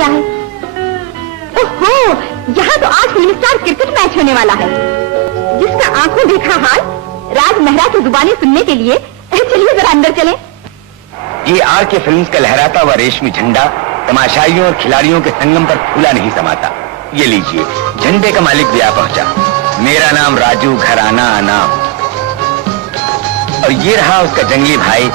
क्या है? ओहो, यहाँ तो आज फिल्म स्टार क्रिकेट मैच होने वाला है, जिसका आंखों देखा हाल राज मेहरा की जुबानी सुनने के लिए चलिए जरा अंदर चलें। ये आर के फिल्म्स का लहराता हुआ रेशमी झंडा तमाशाइयों और खिलाड़ियों के संगम पर फूला नहीं समाता। ये लीजिए, झंडे का मालिक भी आ पहुंचा। मेरा नाम राजू, घराना नाम। और ये रहा उसका जंगली भाई,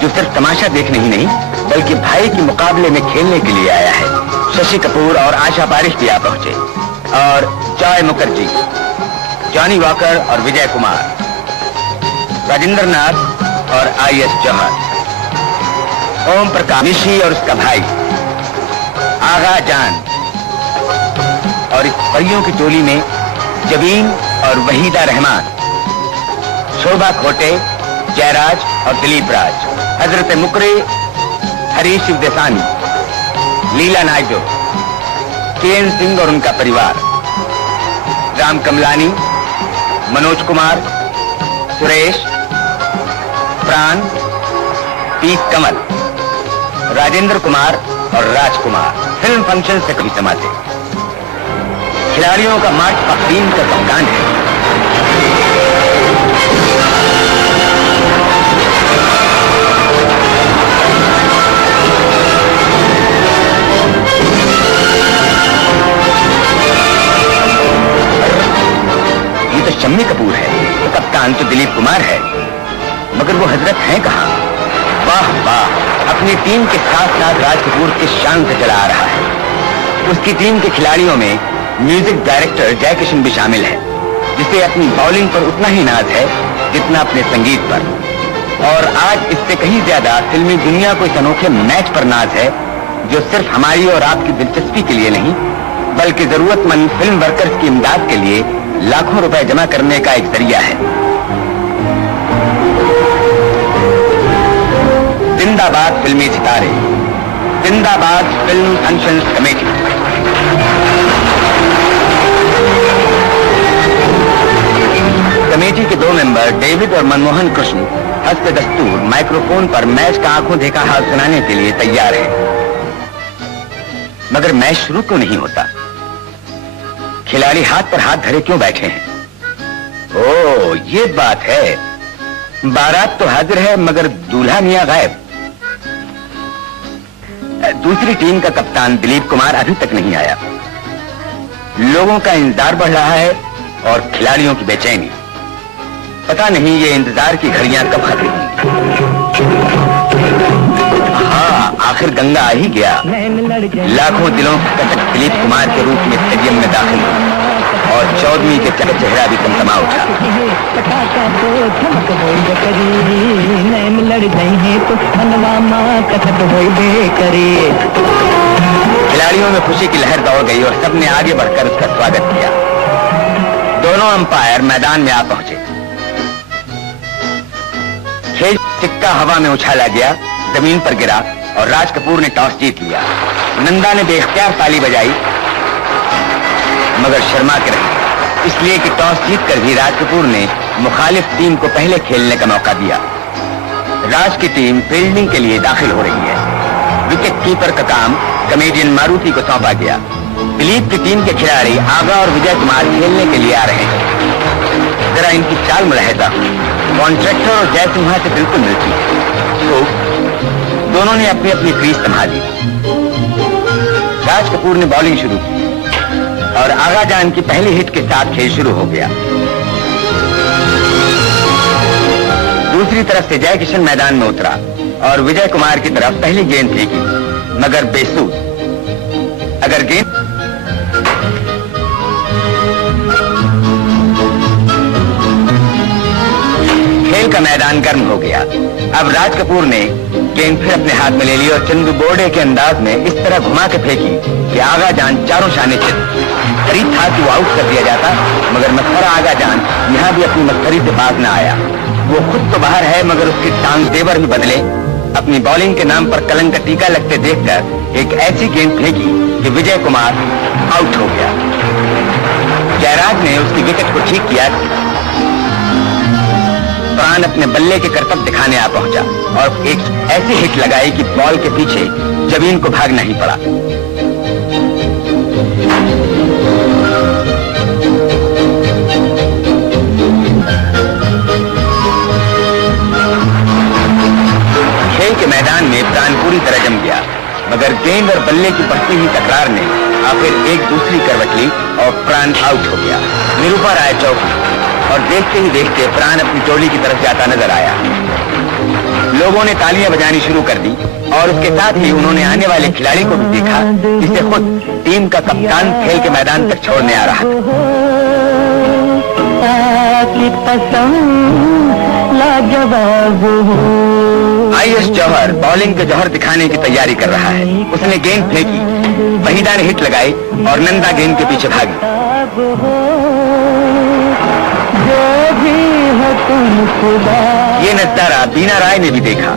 जो सिर्फ तमाशा देखने ही नहीं बल्कि भाई के मुकाबले में खेलने के लिए आया है। शशि कपूर और आशा पारिश भी आ पहुंचे, और जॉय मुखर्जी, जॉनी वॉकर और विजय कुमार, राजेंद्र नाथ और IS जौहर, ओम प्रकाश, ऋषि और उसका भाई आगा जान, और इस परियों की टोली में जबीन और वहीदा रहमान, शोभा खोटे, जयराज और दिलीप राज, हजरत मुकरे, हरीश शिवदेसानी, लीला नायडू, KN सिंह और उनका परिवार, राम कमलानी, मनोज कुमार, सुरेश, प्राण, पी कमल, राजेंद्र कुमार और राजकुमार फिल्म फंक्शन से कभी समाते। खिलाड़ियों का मार्च पास्ट टीम का कप्तान है। ये तो शम्मी कपूर है, तो कप्तान तो दिलीप कुमार है, मगर वो हजरत हैं कहाँ? वाह वाह, अपनी टीम के साथ साथ राज कपूर के शान से चला आ रहा है। उसकी टीम के खिलाड़ियों में म्यूजिक डायरेक्टर जय किशन भी शामिल है, जिसे अपनी बॉलिंग पर उतना ही नाज है जितना अपने संगीत पर। और आज इससे कहीं ज्यादा फिल्मी दुनिया को इस अनोखे मैच पर नाज है, जो सिर्फ हमारी और आपकी दिलचस्पी के लिए नहीं बल्कि जरूरतमंद फिल्म वर्कर्स की इमदाद के लिए लाखों रुपए जमा करने का एक जरिया है। जिंदाबाद फिल्मी सितारे, जिंदाबाद फिल्म फंक्शंस कमेटी। कमेटी के 2 मेंबर डेविड और मनमोहन कृष्ण हस्ते दस्तूर माइक्रोफोन पर मैच का आंखों देखा हाल सुनाने के लिए तैयार है। मगर मैच शुरू क्यों नहीं होता? खिलाड़ी हाथ पर हाथ धरे क्यों बैठे हैं? ओह, ये बात है। बारात तो हाजिर है मगर दूल्हा मियां गायब। दूसरी टीम का कप्तान दिलीप कुमार अभी तक नहीं आया। लोगों का इंतजार बढ़ रहा है और खिलाड़ियों की बेचैनी। पता नहीं ये इंतजार की घड़ियां कब खत्म होंगी। हाँ, आखिर गंगा आ ही गया। लाखों दिलों की कटक दिलीप कुमार के रूप में स्टेडियम में दाखिल हुई और चौधरी के चेहरा भी तमतमा उठा। खिलाड़ियों में खुशी की लहर दौड़ गई और सबने आगे बढ़कर उसका स्वागत किया। दोनों अंपायर मैदान में आ पहुंचे। खेल सिक्का हवा में उछाला गया, जमीन पर गिरा और राज कपूर ने टॉस जीत लिया। नंदा ने बेख्तियार ताली बजाई मगर शर्मा के रही, इसलिए कि टॉस जीतकर भी राज कपूर ने मुखालिफ टीम को पहले खेलने का मौका दिया। राज की टीम फील्डिंग के लिए दाखिल हो रही है। विकेट कीपर का काम कमेडियन मारुति को सौंपा गया। दिलीप की टीम के खिलाड़ी आगा और विजय कुमार खेलने के लिए आ रहे हैं। जरा इनकी चाल मुलाहिजा कॉन्ट्रैक्टर और जय सिन्हा से बिल्कुल मिलती है। तो दोनों ने अपनी अपनी क्रीज संभाली। राज कपूर ने बॉलिंग शुरू की और आगा जान की पहली हिट के साथ खेल शुरू हो गया। दूसरी तरफ से जय किशन मैदान में उतरा और विजय कुमार की तरफ पहली गेंद फेंकी मगर बेसूद। अगर गेंद खेल का मैदान गर्म हो गया। अब राज कपूर ने गेंद फिर अपने हाथ में ले ली और चंदू बोर्डे के अंदाज में इस तरह घुमा के फेंकी कि आगा जान चारों शाने चित। करीब था कि वो आउट कर दिया जाता, मगर मस्खरा आगा जान यहाँ भी अपनी मस्खरी से बाज न आया। वो खुद तो बाहर है मगर उसकी टांग तेवर भी बदले। अपनी बॉलिंग के नाम पर कलंक का टीका लगते देखकर एक ऐसी गेंद फेंकी कि विजय कुमार आउट हो गया। जयराज ने उसकी विकेट को ठीक किया। प्राण अपने बल्ले के करतब दिखाने आ पहुंचा और एक ऐसी हिट लगाई कि बॉल के पीछे जमीन को भागना ही पड़ा। खेल के मैदान में प्राण पूरी तरह जम गया, मगर गेंद और बल्ले की बढ़ती हुई तकरार ने आखिर एक दूसरी करवट ली और प्राण आउट हो गया। निरूपा राय चौकी और देखते ही देखते प्राण अपनी टोली की तरफ जाता नजर आया। लोगों ने तालियां बजानी शुरू कर दी और उसके साथ ही उन्होंने आने वाले खिलाड़ी को भी देखा, जिसे खुद टीम का कप्तान खेल के मैदान तक छोड़ने आ रहा था। आईएस जौहर बॉलिंग के जौहर दिखाने की तैयारी कर रहा है। उसने गेंद फेंकी, वहीदा ने हिट लगाई और नंदा गेंद के पीछे भागी। ये नजारा बीना राय ने भी देखा।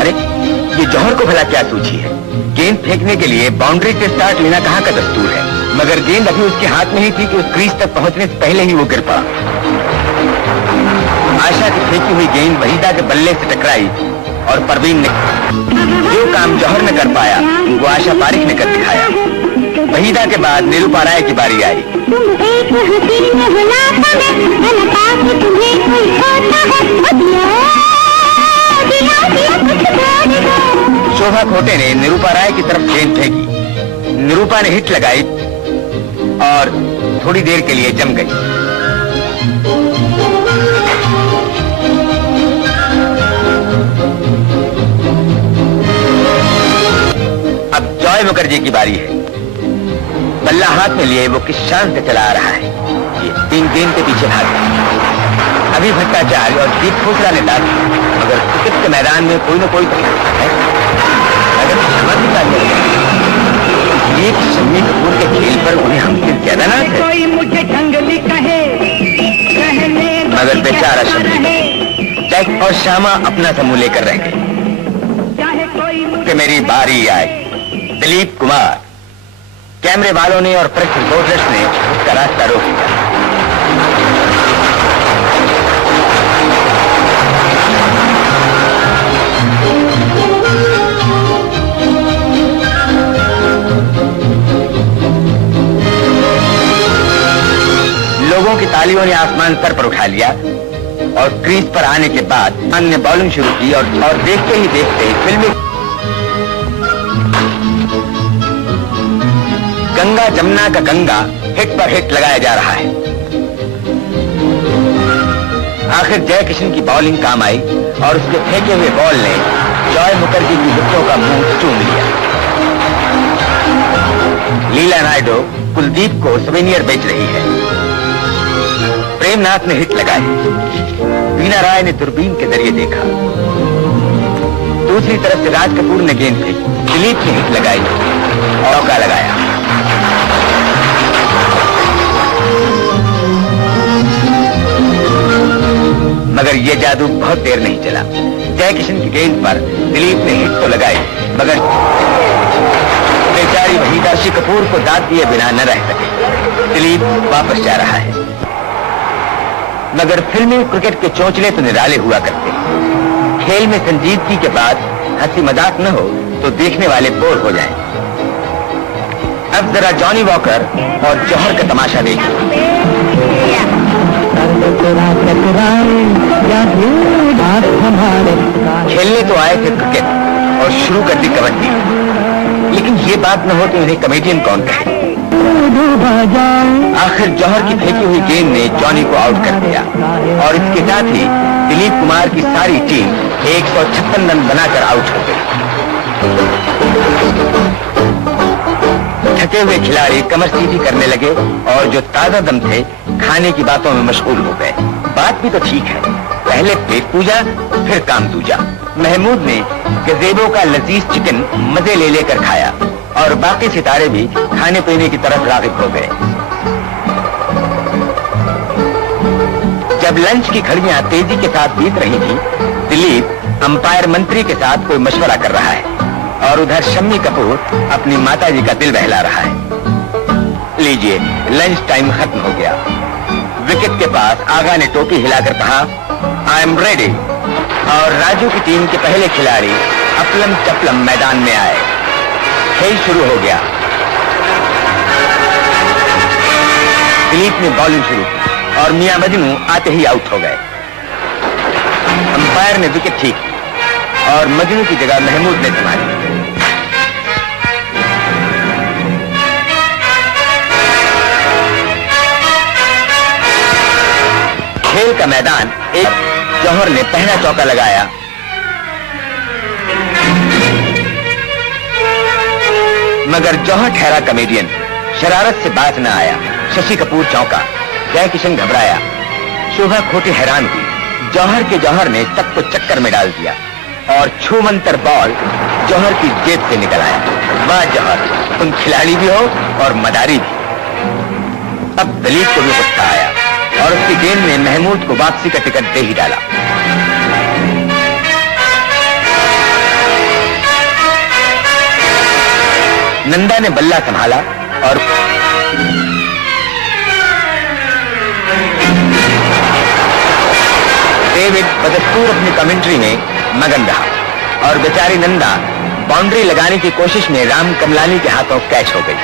अरे ये जौहर को भला क्या सूझी है? गेंद फेंकने के लिए बाउंड्री से स्टार्ट लेना कहाँ का दस्तूर है, मगर गेंद अभी उसके हाथ में ही थी कि उस क्रीज तक पहुंचने से पहले ही वो गिर पड़ा। आशा की फेंकी हुई गेंद वहीदा के बल्ले से टकराई और परवीन ने जो काम जौहर ने कर पाया वो आशा पारिक ने कर दिखाया। वहीदा के बाद निरूपा राय की बारी आई। शोभा खोटे ने निरूपा राय की तरफ गेंद फेंकी। निरूपा ने हिट लगाई और थोड़ी देर के लिए जम गई। अब जॉय मुखर्जी की बारी है। बल्ला हाथ में लिए वो किस शान से चला आ रहा है। ये 3 गेंद के पीछे भागा। अभी भट्टाचार्य और दीप खोसला ने डाल, मगर क्रिकेट के मैदान में कोई न कोई तो है। अगर शम्मी कपूर के खेल पर उन्हें हमसे ज्यादा ना थे, मगर बेचारा शम्मी जैक और श्यामा अपना समूह लेकर रह गए कि मेरी बारी आई। दिलीप कुमार, कैमरे वालों ने और प्रेस रिपोर्टर्स ने उसका रास्ता रोक दिया। लोगों की तालियों ने आसमान सर पर उठा लिया और क्रीज पर आने के बाद खान ने बॉलिंग शुरू की और देखते ही देखते फिल्मी गंगा जमुना का गंगा हिट पर हिट लगाया जा रहा है। आखिर जय किशन की बॉलिंग काम आई और उसके फेंके हुए बॉल ने जॉय मुखर्जी की विकेटों का मुंह चूम लिया। लीला नायडू कुलदीप को सुवेनियर बेच रही है। प्रेमनाथ ने हिट लगाई। बीना राय ने दूरबीन के जरिए देखा। दूसरी तरफ से राज कपूर ने गेंद फेंकी। दिलीप ने हिट लगाई और चौका लगाया। मगर यह जादू बहुत देर नहीं चला। जय किशन की गेंद पर दिलीप ने हिट तो लगाई, मगर बेचारी वहीदा ऋषि कपूर को दाद दिए बिना न रह सके। दिलीप वापस जा रहा है, मगर फिल्मी क्रिकेट के चोंचले तो निराले हुआ करते। खेल में संजीदगी के बाद हंसी मजाक न हो तो देखने वाले बोर हो जाएं। अब जरा जॉनी वॉकर और जौहर का तमाशा देखिए। खेलने तो आए थे क्रिकेट और शुरू कर दी कबड्डी, लेकिन ये बात न हो तो इन्हें कमेडियन कौन कहे। आखिर जौहर की फेंकी हुई गेंद ने जॉनी को आउट कर दिया और इसके साथ ही दिलीप कुमार की सारी टीम 156 रन बनाकर आउट हो गई। थके हुए खिलाड़ी कमर सीधी करने लगे और जो ताजा दम थे खाने की बातों में मशगूल हो गए। बात भी तो ठीक है, पहले पेट पूजा फिर काम दूजा। महमूद ने गजेबो का लजीज चिकन मजे ले लेकर खाया और बाकी सितारे भी खाने पीने की तरफ राग़िब हो गए। जब लंच की घड़ियां तेजी के साथ बीत रही थी, दिलीप अंपायर मंत्री के साथ कोई मशवरा कर रहा है और उधर शम्मी कपूर अपनी माताजी का दिल बहला रहा है। लीजिए, लंच टाइम खत्म हो गया। विकेट के पास आगा ने टोपी हिलाकर कहा, आई एम रेडी। और राजू की टीम के पहले खिलाड़ी अपलम चपलम मैदान में आए। खेल शुरू हो गया। दिलीप ने बॉलिंग शुरू की और मियां मजनू आते ही आउट हो गए। अंपायर ने विकेट ठीक की और मजनू की जगह महमूद ने संभाली। खेल का मैदान एक जौहर ने पहला चौका लगाया। मगर जौहर ठहरा कमेडियन, शरारत से बाज न आया। शशि कपूर चौंका, जय किशन घबराया, शोभा खोटी हैरान हुई। जौहर के जौहर ने सबको चक्कर में डाल दिया और छूमंतर बॉल जौहर की जेब से निकल आया। वाह जौहर, तुम खिलाड़ी भी हो और मदारी भी। अब दलीप को भी गुस्सा आया और उसकी गेंद ने महमूद को वापसी का टिकट दे ही डाला। नंदा ने बल्ला संभाला और डेविड बदस्तूर अपनी कमेंट्री में मगन रहा और बेचारी नंदा बाउंड्री लगाने की कोशिश में राम कमलानी के हाथों कैच हो गई।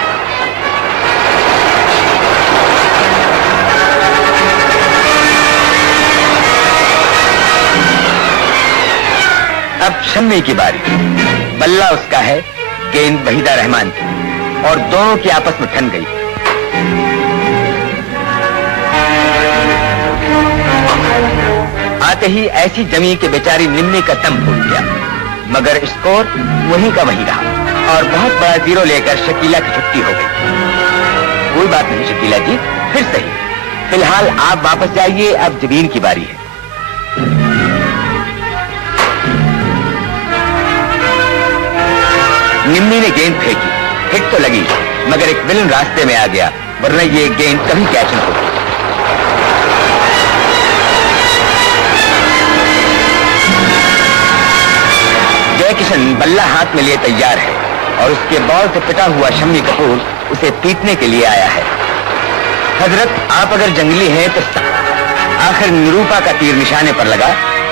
अब शम्मी की बारी। बल्ला उसका है, गेंद वहीदा रहमान की और दोनों की आपस में ठन गई। आते ही ऐसी जमी कि बेचारी निम्मी का दम फूट गया। मगर स्कोर वहीं का वहीं रहा और बहुत बड़ा जीरो लेकर शकीला की छुट्टी हो गई। कोई बात नहीं शकीला जी, फिर सही। फिलहाल आप वापस जाइए, अब जबीन की बारी है। निम्मी ने गेंद फेंकी, हिट तो लगी मगर एक विलन रास्ते में आ गया, वरना ये गेंद कभी कैच न होती। जय किशन बल्ला हाथ में लिए तैयार है और उसके बॉल से पिटा हुआ शम्मी कपूर उसे पीटने के लिए आया है। हजरत, आप अगर जंगली हैं तो आखिर निरूपा का तीर निशाने पर लगा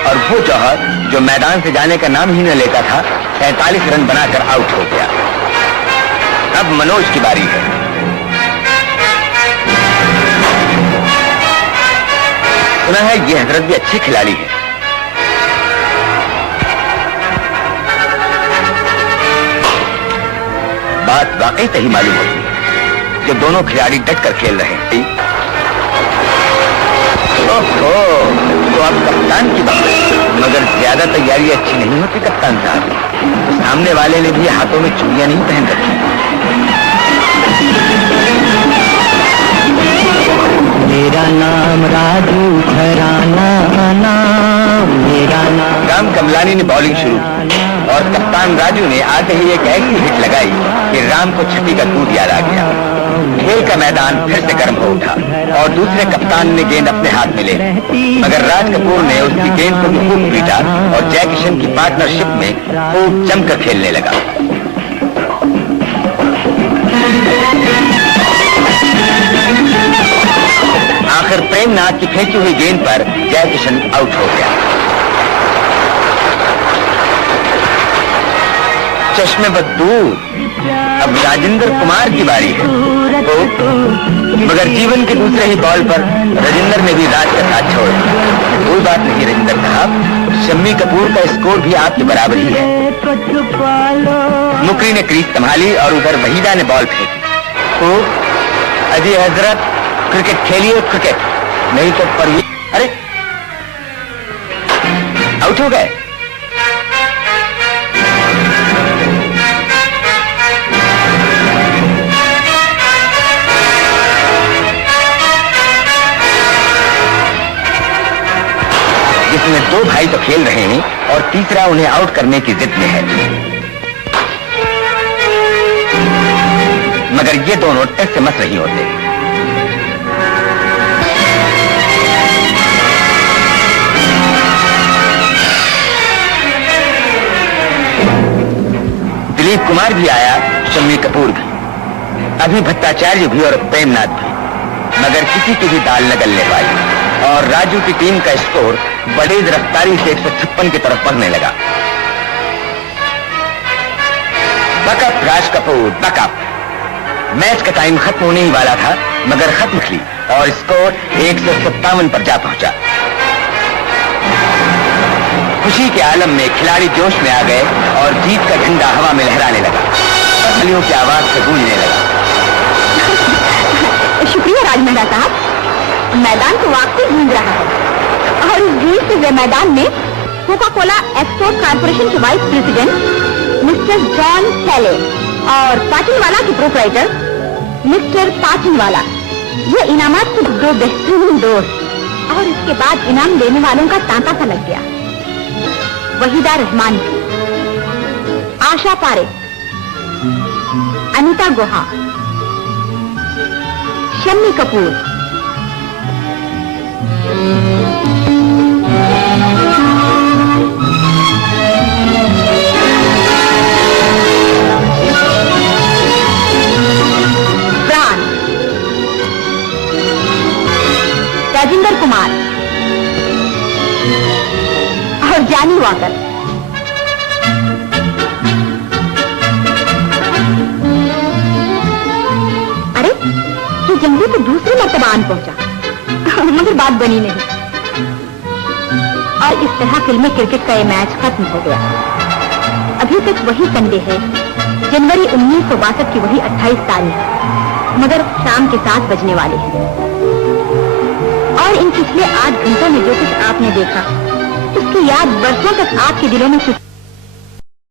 और वो जौहर जो मैदान से जाने का नाम ही न लेता था 47 रन बनाकर आउट हो गया। अब मनोज की बारी है। सुना है ये हजरत भी अच्छी खिलाड़ी है। बात वाकई सही मालूम होती है जब दोनों खिलाड़ी डट कर खेल रहे हैं। ओहो, तो आप कप्तान की बात है, मगर ज्यादा तैयारी अच्छी नहीं होती कप्तान साहब। तो सामने वाले ने भी हाथों में चूड़ियां नहीं पहन रखी। मेरा नाम राजू घराना, मेरा नाम। राम कमलानी ने बॉलिंग शुरू की और कप्तान राजू ने आते ही एक ऐसी हिट लगाई कि राम को छठी का दूध याद आ गया। खेल का मैदान फिर से गर्म हो उठा और दूसरे कप्तान ने गेंद अपने हाथ में ले, मगर राज कपूर ने उसकी गेंद को खूब पीटा और जय किशन की पार्टनरशिप में खूब जमकर खेलने लगा। आखिर प्रेमनाथ की फेंकी हुई गेंद पर जय किशन आउट हो गया। चश्मे बदूर, अब राजेंद्र कुमार की बारी है। तो मगर जीवन के दूसरे ही बॉल पर राजेंद्र ने भी राज का साथ छोड़ दिया। कोई बात नहीं राजेंद्र साहब, शम्मी कपूर का स्कोर भी आपके बराबर ही है। मुकरी ने क्रीज संभाली और उधर वहीदा ने बॉल फेंकी। तो अजी हजरत, क्रिकेट खेलिए क्रिकेट, नहीं तो पर। अरे आउट हो गए। जिसमें दो भाई तो खेल रहे हैं और तीसरा उन्हें आउट करने की जिद में है, मगर ये दोनों टस से मस नहीं होते। दिलीप कुमार भी आया, शम्मी कपूर भी, अभी भट्टाचार्य भी और प्रेमनाथ भी, मगर किसी की भी दाल न गलने पाई और राजू की टीम का स्कोर बड़ी रफ्तारी से 156 की तरफ बढ़ने लगा। Backup Raj Kapoor, backup. Match का टाइम खत्म होने ही वाला था, मगर खत्म थी और स्कोर 157 पर जा पहुंचा। खुशी के आलम में खिलाड़ी जोश में आ गए और जीत का झंडा हवा में लहराने लगा, तालियों की आवाज से गूंजने लगा। शुक्रिया राज मेहरा साहब, मैदान तो वाकई गूंज रहा है और इस गूंजते हुए मैदान में कोका कोला एक्सपोर्ट कारपोरेशन के वाइस प्रेसिडेंट मिस्टर जॉन सेले और पाटिलवाला के प्रोप्राइटर मिस्टर पाटिलवाला, ये इनामात के दो बेहतरीन दोस्त। और इसके बाद इनाम देने वालों का तांता सा लग गया। वहीदा रहमान, आशा पारे, अनीता गुहा, शम्मी कपूर, प्राण, राजेंद्र कुमार और जानी वाकर। अरे ये जंगली तो दूसरी मर्तबा आन पहुंचा, मगर बात बनी नहीं और इस तरह फिल्मी क्रिकेट का ये मैच खत्म हो गया। अभी तक वही संडे है, जनवरी 1962 की वही 28 तारीख, मगर शाम के 7 बजने वाले हैं और इन पिछले 8 घंटों में जो कुछ आपने देखा उसकी याद वर्षों तक आपके दिलों में